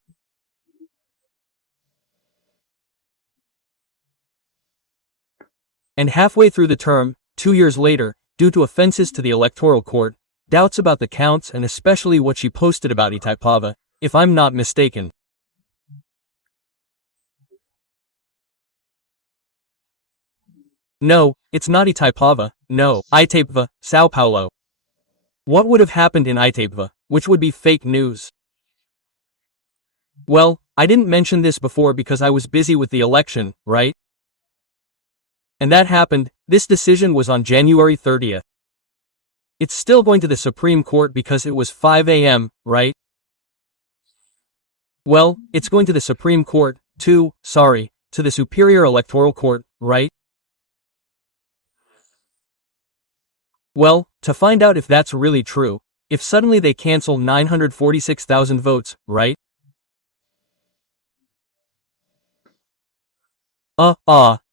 And halfway through the term, 2 years later, due to offenses to the Electoral Court, doubts about the counts and especially what she posted about Itaipava, if I'm not mistaken. No, it's not Itaipava, no, Itaipava, Sao Paulo. What would have happened in Itaipava, which would be fake news? Well, I didn't mention this before because I was busy with the election, right? And that happened. This decision was on January 30th. It's still going to the Supreme Court because it was 5 a.m., right? Well, it's going to the Supreme Court, too, to the Superior Electoral Court, right? Well, to find out if that's really true, if suddenly they cancel 946,000 votes, right?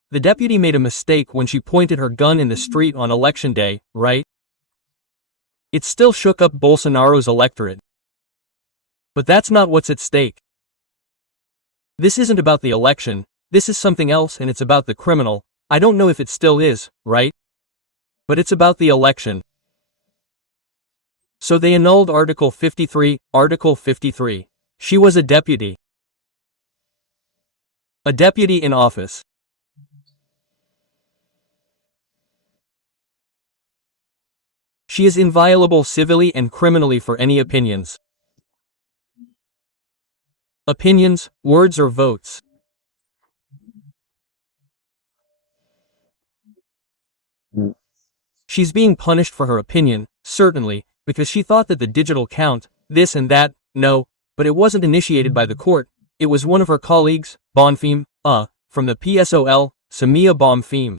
The deputy made a mistake when she pointed her gun in the street on election day, right? It still shook up Bolsonaro's electorate. But that's not what's at stake. This isn't about the election, this is something else and it's about the criminal. I don't know if it still is, right? But it's about the election. So they annulled Article 53, Article 53. She was a deputy. A deputy in office. She is inviolable civilly and criminally for any opinions. Opinions, words or votes. She's being punished for her opinion, certainly, because she thought that the digital count, this and that, no, but it wasn't initiated by the court, it was one of her colleagues, Bonfim, from the PSOL, Samia Bonfim.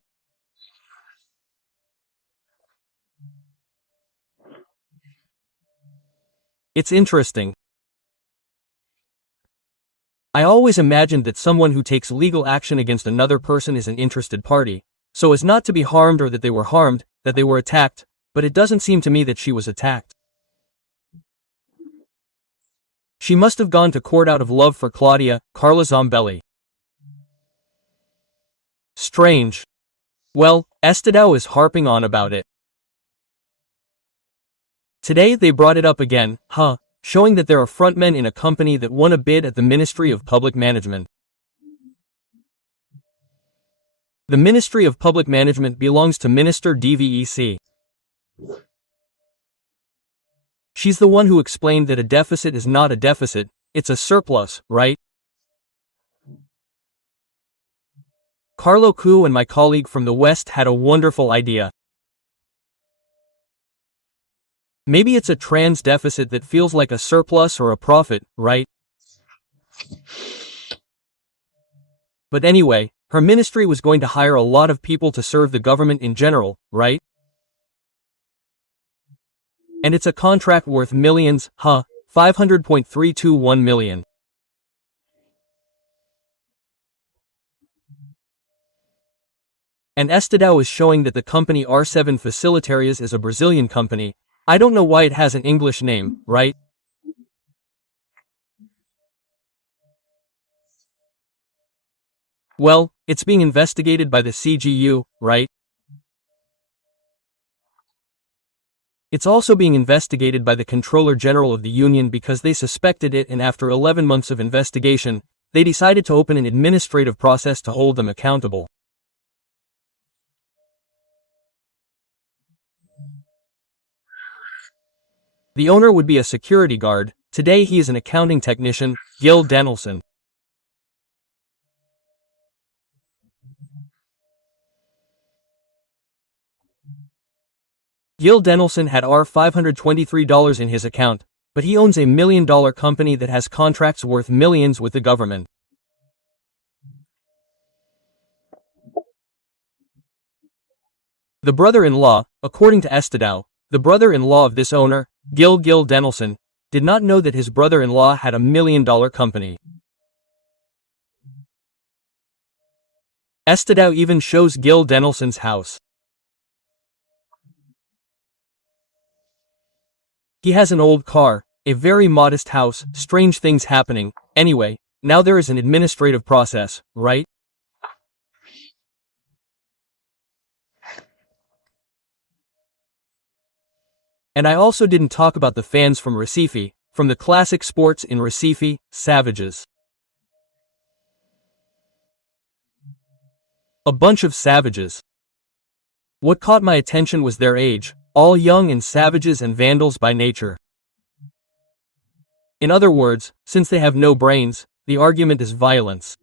It's interesting. I always imagined that someone who takes legal action against another person is an interested party, so as not to be harmed or that they were harmed, that they were attacked, but it doesn't seem to me that she was attacked. She must have gone to court out of love for Carla Zambelli. Strange. Well, Estadão is harping on about it. Today they brought it up again, showing that there are frontmen in a company that won a bid at the Ministry of Public Management. The Ministry of Public Management belongs to Minister DVEC. She's the one who explained that a deficit is not a deficit, it's a surplus, right? Carlo Cu and my colleague from the West had a wonderful idea. Maybe it's a trans deficit that feels like a surplus or a profit, right? But anyway, her ministry was going to hire a lot of people to serve the government in general, right? And it's a contract worth millions, 500.321 million. And Estadão is showing that the company R7 Facilitarias is a Brazilian company. I don't know why it has an English name, right? Well, it's being investigated by the CGU, right? It's also being investigated by the Controller General of the Union because they suspected it, and after 11 months of investigation, they decided to open an administrative process to hold them accountable. The owner would be a security guard. Today he is an accounting technician, Gil Danielson. Gil Danielson had $523 in his account, but he owns a $1 million company that has contracts worth millions with the government. The brother-in-law, according to Estadão, the brother-in-law of this owner, Gil Denelson, did not know that his brother-in-law had a $1 million company. Estadão even shows Gil Denelson's house. He has an old car, a very modest house, strange things happening. Anyway, now there is an administrative process, right? And I also didn't talk about the fans from Recife, from the classic sports in Recife, savages. A bunch of savages. What caught my attention was their age, all young and savages and vandals by nature. In other words, since they have no brains, the argument is violence.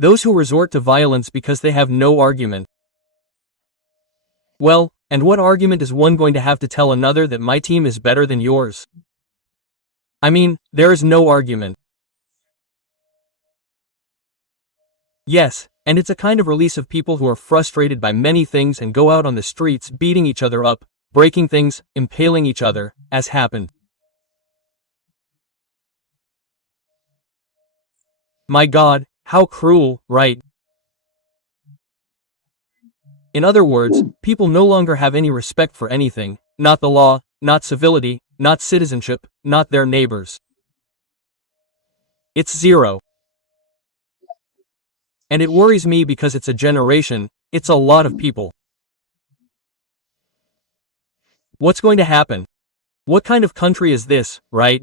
Those who resort to violence because they have no argument. Well, and what argument is one going to have to tell another that my team is better than yours? I mean, there is no argument. Yes, and it's a kind of release of people who are frustrated by many things and go out on the streets beating each other up, breaking things, impaling each other, as happened. My God, how cruel, right? In other words, people no longer have any respect for anything, not the law, not civility, not citizenship, not their neighbors. It's zero. And it worries me because it's a generation, it's a lot of people. What's going to happen? What kind of country is this, right?